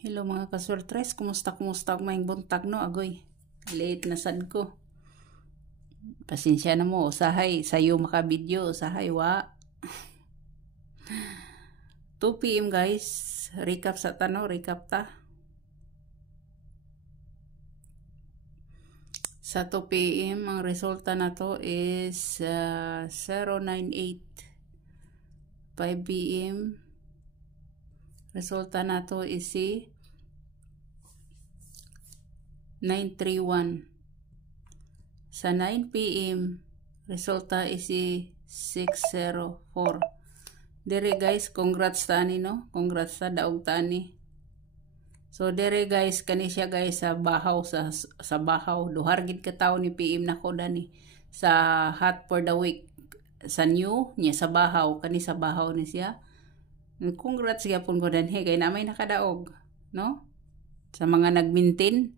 Hello mga kasurtres, kumusta maing buntag no agoy. Late na sad ko. Pasensya na mo, usahay sayo makabidyo, usahay wa. 2 PM guys, recap sa tano, recap ta. Sa 2 PM ang resulta na to is 098. 5 PM resulta na to is si 931. Sa 9 PM, resulta is si 604. Dere guys, congrats tani no? Congrats sa daog tani. So dere guys, kani siya guys sa bahaw, sa bahaw. Duhar gid ka tawo ni PM na ko dani sa hot for the week. Sa new niya sa bahaw, kani sa bahaw ni siya. Congrats gyapon ko danhi kay namay nakadaog, no? Sa mga nagmintin.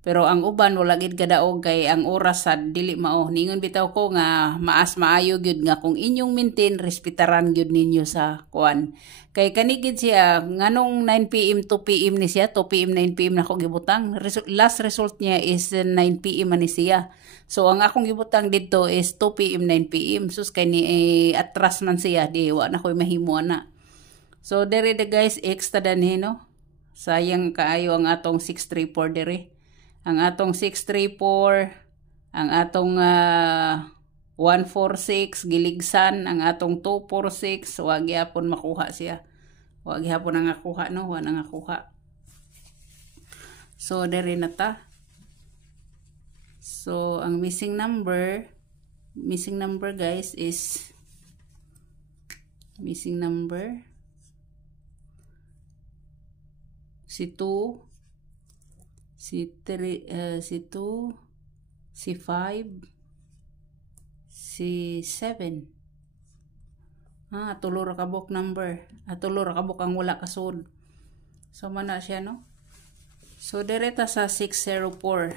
Pero ang uban wala gid kadaog kay ang oras sad dili mao. Ningon bitaw ko nga maas maayo gyud nga kung inyong mintin respetaran gyud ninyo sa kuan. Kay kani gid siya nganong 9 PM 2 PM ni siya, 2 PM 9 PM na ko gibutang. Last result niya is 9 PM ni siya. So ang akong gibutang didto is 2 PM 9 PM. Sus kay ni atras man siya di wa na koy mahimo ana. So dere de guys extra danhi no. Sayang kaayo ang atong 634 dere. Ang atong 634, ang atong 146 giligsan, ang atong 246 wag gyapon makuha siya. Wag gyapon ang nakuha no, wa nang nakuha. So dere na ta. So ang missing number guys is si 2, si 3, si 2, si 5, si 7. Tulo ra kabuk number. Tulo ra kabuk ang wala kasud. So mana siya no. So direta sa 604.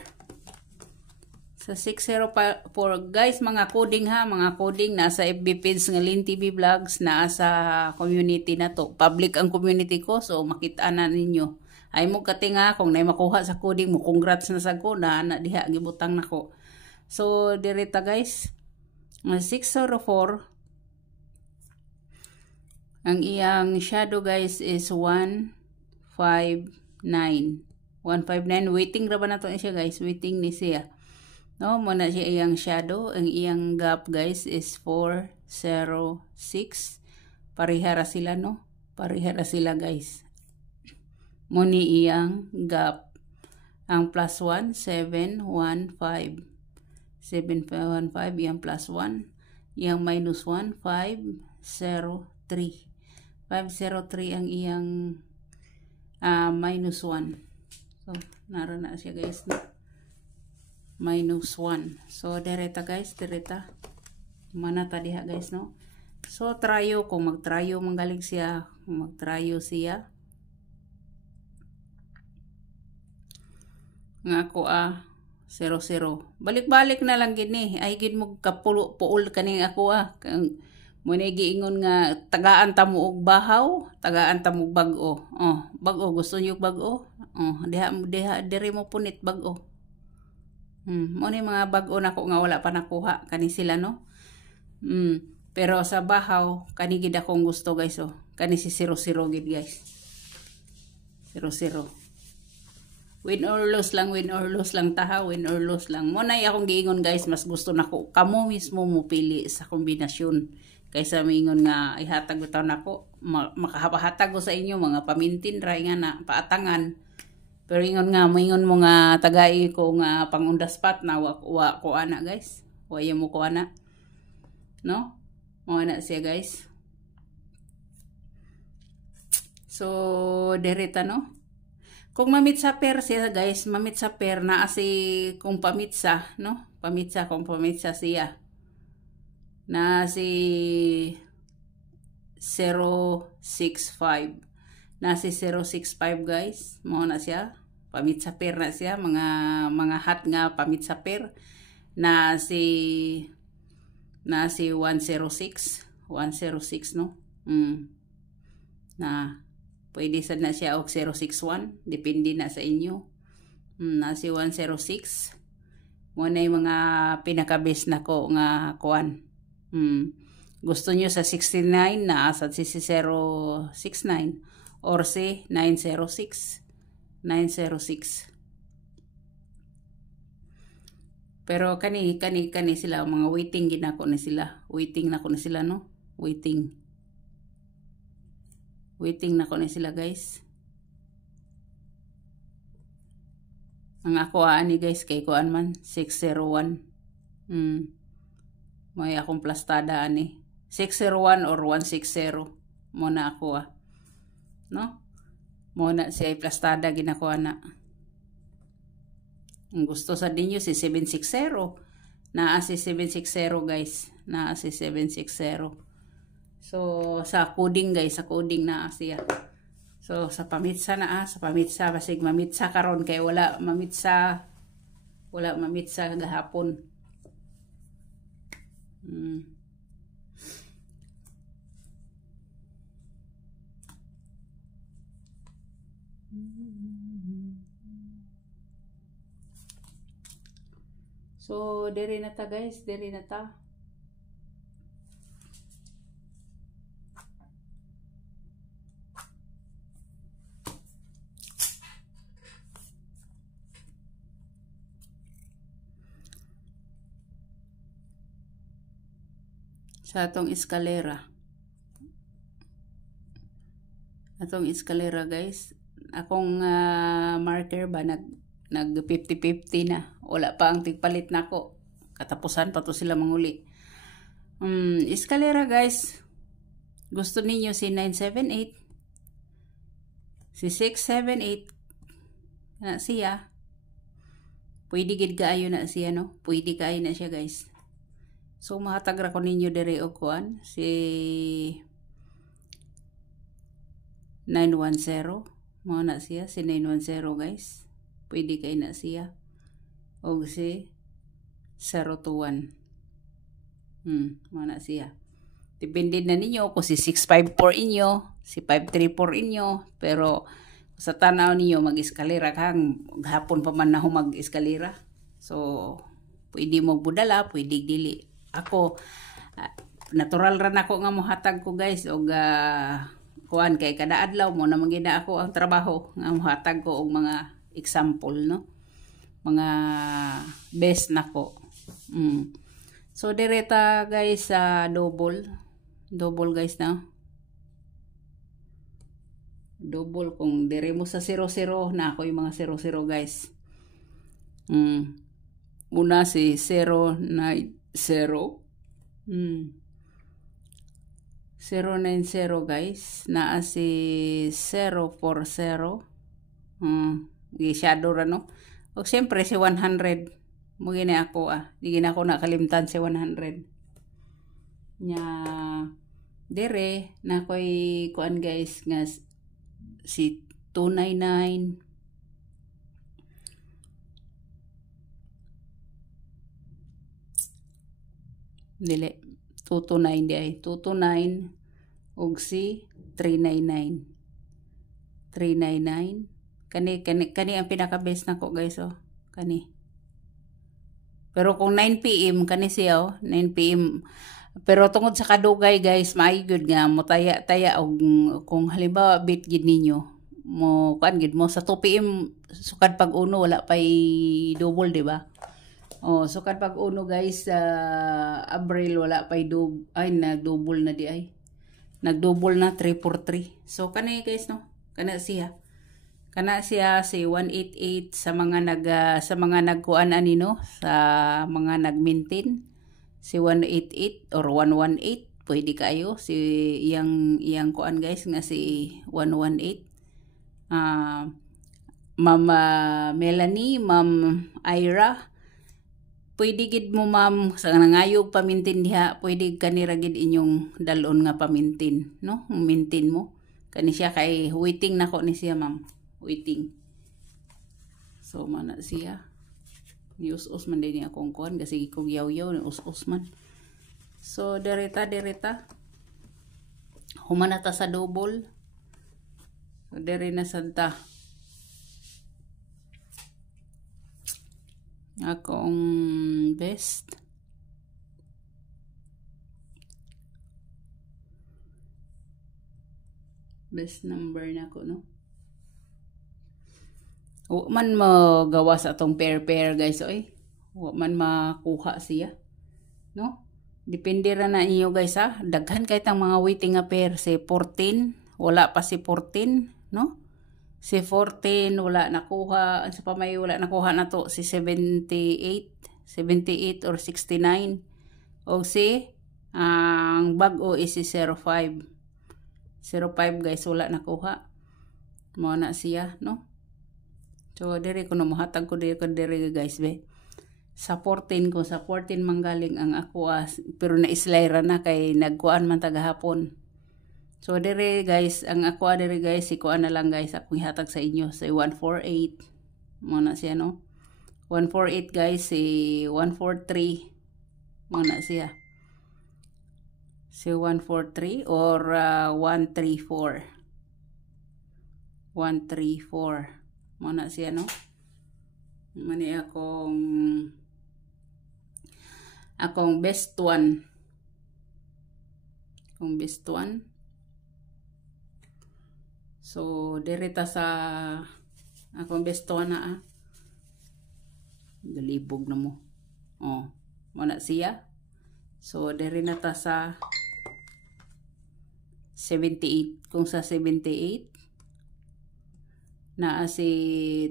Sa 604 guys, mga coding ha, mga coding nasa FB page ng Lin TV Vlogs, nasa community na to. Public ang community ko, so makita na ninyo. Ay mo katinga kung nay makuha sa coding mo, congrats na sa ko na diha gibutang nako. So direta guys, 604 ang iyang shadow guys is 159. 159 waiting ra ba nato siya guys, waiting ni siya. No, mo na siya iyang shadow, ang iyang gap guys is 406. Parihara sila no, parihara sila guys. Muni iyang gap. Ang plus 1, 715. 715 iyang plus 1. Iyang minus 1, 503. 503 ang iyang minus 1. So, naroon na siya guys. No? Minus 1. So, direta guys, direta. Mana tadiha guys, no? So, tryo. Kung mag-tryo manggaling siya, mag-tryo siya. Nga ako 0-0. Balik-balik na lang gini. Ay gid mo kapuol kaning ako muna giingon nga tagaan ta mo og bahaw, tagaan ta mo bag-o. Bag-o gusto niyo bag-o? Diha diri mo punit bag-o. Mo ni mga bag-o nako nga wala pa nakuha kani sila no. Pero sa bahaw kani gid akong gusto guys Kani si 0-0 gid guys. 0-0. Win or lose lang taha, win or lose lang. Mo na akong giingon guys, mas gusto nako kamo mismo mo pili sa kombinasyon kaysa mingon nga ihatag bitaw nako, makahahatag ko sa inyo mga pamintin ra nga na paatangan. Pero ingon nga moingon mo nga tagay ko nga pang on the spot na wa ko ana guys. Waya mo ko ana. No? Mo ana siya guys. So dereta no. Kung mamitsa per siya guys, mamitsa per na asi kung pamitsa, no? Pamitsa kung pamitsa siya. Na si 065. Na si 065 guys, mo na siya. Pamitsa per na siya, mga hot nga pamitsa per. Na si 106 no? Na Pwede sad na siya og 061, depende na sa inyo. Na si 106. Mo na yung mga pinaka-base na ko nga kuan. Gusto nyo sa 69 na asad si 069 or si 906. Pero kani sila mga waiting ginako ni sila. Waiting na ko ni sila no. Waiting na ko ni sila guys. Ang ako ani guys kay kuan man 601. May akong plastada ani 601 or 160 mo na ako no. Mo na siya plastada ginakuha na. Ang gusto sa dinyo si 760. Naa si 760 guys. Naa si 760. So sa coding guys, sa coding na siya. So sa pamitsa na sa pamitsa basig mamitsa karon kay wala mamitsa gahapon. So diri na ta guys, diri na ta. Sa atong eskalera. Atong eskalera guys. Akong marker ba nag 50-50 na. Wala pa ang tigpalit na ko. Katapusan pa to sila manguli. Eskalera guys. Gusto ninyo si 978. Si 678. Na siya. Pwede gid kaayo na siya no. Pwede kaayo na siya guys. So mahatagra ko ninyo dere og kuan si 910 mo na siya si 910 guys. Pwede kay na siya og si 021. Mo na siya. Depende na ninyo kung si 654 inyo, si 534 inyo, pero sa tanaw niyo mag-eskalera kang gahapon pa man na mag-eskalera. So pwede mo budala, pwede dili. Ako natural ra nako nga mohatag ko guys og kuan kay kada adlaw mo na magina ako ang trabaho nga mohatag ko og mga example no, mga best nako. So direta guys sa double guys na. Double kung dire mo sa 00 na ako yung mga 00 guys. Una si 090 090 guys. Naa si 040. Shadow ra no. O siyempre si 100. Mugina ako di gina ako nakalimtan si 100. Nya dire na koy kuan guys nga si 299. Dili 229 di ay 229 og si 399 kani ang pinaka best nako guys kani. Pero kung 9 PM kani siya 9 PM, pero tungod sa kadugay guys maayo gyud nga mo taya og kung halimbawa bit gid ninyo mo kuan gid mo sa 2 PM sukad pag uno wala pay double di ba? Sukad pag uno guys sa Abril wala pay nag-double na di ay. Nag-double na 343. So kanay guys no. Kana siya si 188 sa mga nagkuan ani no, sa mga nag-maintain si 188 or 118 pwede kayo si iyang kuan guys nga si 118. Ma'am Melanie, Ma'am Ira, pwede gid mo ma'am sa nangayog pamintin diha, pwede kanira gid inyong dalon nga pamintin no, maintain mo kani siya kay waiting nako ni siya ma'am, waiting. So mana siya ni us-us man din akong kuan kasi kung yaw-yaw ni us-us man. So direta humanata sa double So diri na sadta akong best number na ko, no? O man magawa sa atong pair guys, oy. O man makuha siya, no? Depende ra na inyo guys, ha. Daghan kay tang mga waiting nga pair. Si 14, wala pa si 14, no? Si 14 wala nakuha, sa pamay wala nakuha na to si 78 or 69. O si ang bag-o is si 05 guys, wala nakuha. Mo na siya, no? So diri ko na mohatag ko diri guys be. Sa 14 ko, sa 14 manggaling ang ako pero na-islayra na kay nagkuan man tagahapon. So diri guys, ang ako diri guys, si kuan na lang guys, akong ihatag sa inyo sa 148. Mo na siya, no? 148 guys, si 143. Mo na siya. Si 143 or 134. 134. Mo na siya, no? Mani akong best one. Akong best one. So dirita sa akong best one na galibog na mo. Oh, mo na siya. So diri na ta sa 78. Kung sa 78 na si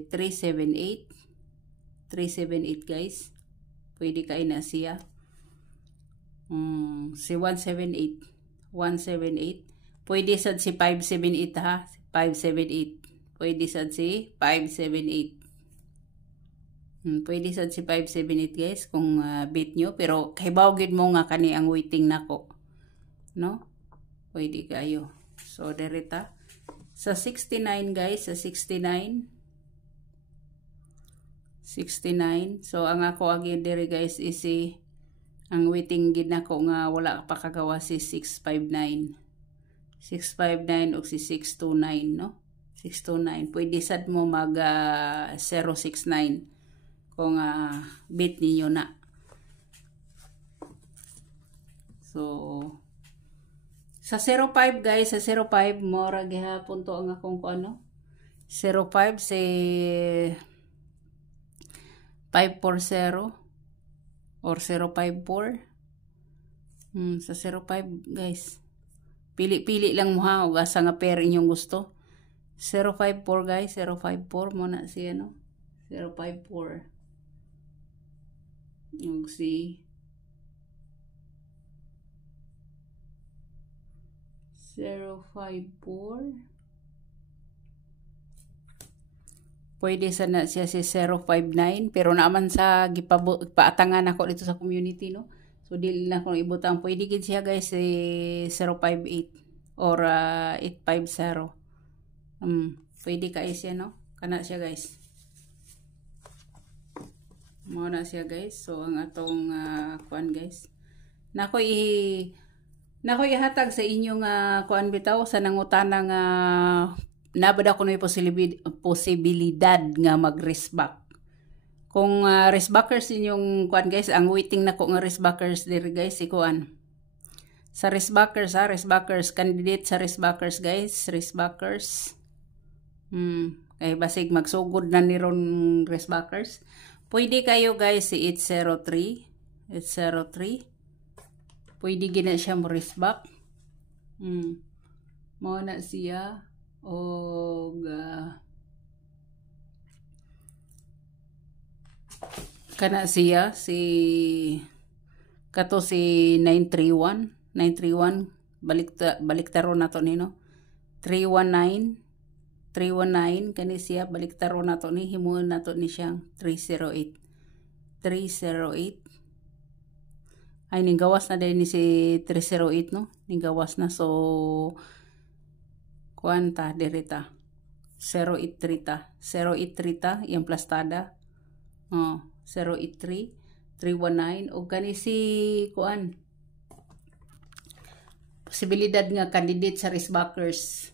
378 guys, pwede kay na siya. Si 178 pwede sad si 578, ha. 578 pwede sad si 578. Pwede sad si 578 guys kung beat nyo, pero kahibaw gid mo nga kani ang waiting nako, no? Pwede kayo. So derita sa 69 guys, sa 69. So ang ako agi diri guys is si ang waiting gid nako nga wala pa kagawa si 659 o si 629, no? 629 pwede sad mo mag 069 kung beat ninyo na. So sa 05 guys, sa 05 mora gihapon to ang akong ano, 05 si 540 or 054. Sa 05 guys, pili-pili lang mo, ha, ug asa nga pair inyong gusto. 054 guys, 054 mo na siya, no? 054 ug si 054 pwede sana siya si 059, pero naman sa gipaatangan ako dito sa community, no? So dili na ko ibutang, pwede gid siya guys si 058 or 850. Pwede kay siya, no? Kana siya guys. Mao na siya guys. So ang atong kuan guys, nako ihatag sa inyo nga kuan bitaw sa nangutana nga nabada ko may posibilidad nga mag-risk back. Kung risk backers inyong kuan guys, ang waiting nako nga risk backers diri guys, si kuan. Sa risk backers, candidate sa risk backers guys, risk backers. Kay basig magsugod na ni ron risk backers. Pwede kayo guys si 803. Pwede gina siya mo risk back. Mao na siya og kana siya si kato si 931 baliktaro na to ni, no? 319 kani siya baliktaro na to ni, himuon na to ni siyang 308 ay ninggawas na din ni si 308, no? Ninggawas na, so kuanta derita 083 yung plastada. 083 319 o kani si kuan posibilidad nga candidate sa risk backers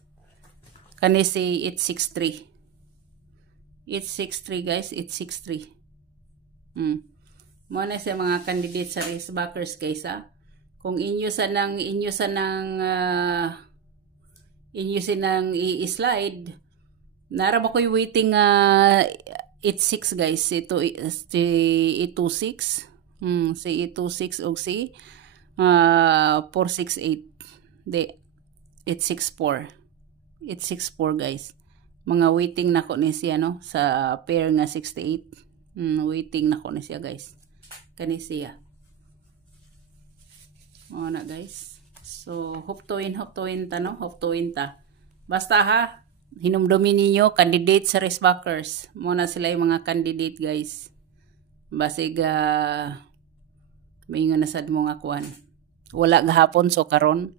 Kani si 863. 863 guys, 863. Mo na sa mga candidate sa racebackers guys ha. Kung inyo sanang i-slide, nara ba ko'y waiting 86 guys. Ito si 826. Si 826 o si 468. De 864. 864 guys. Mga waiting na ko ni siya no sa pair nga 68. Waiting na ko ni siya guys. Kani siya. O na guys. So hope to win ta no, hope to win ta. Basta ha, hinumdumin ninyo candidate sa racebackers. Muna sila yung mga candidate guys. Basig maingon na sad mo nga kuan. Wala gahapon so karon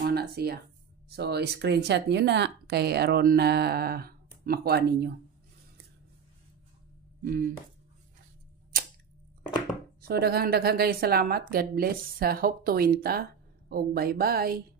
muna siya. So screenshot niyo na kay aron na makuha ninyo. So daghang guys salamat. God bless. Hope to win ta. Og bye bye.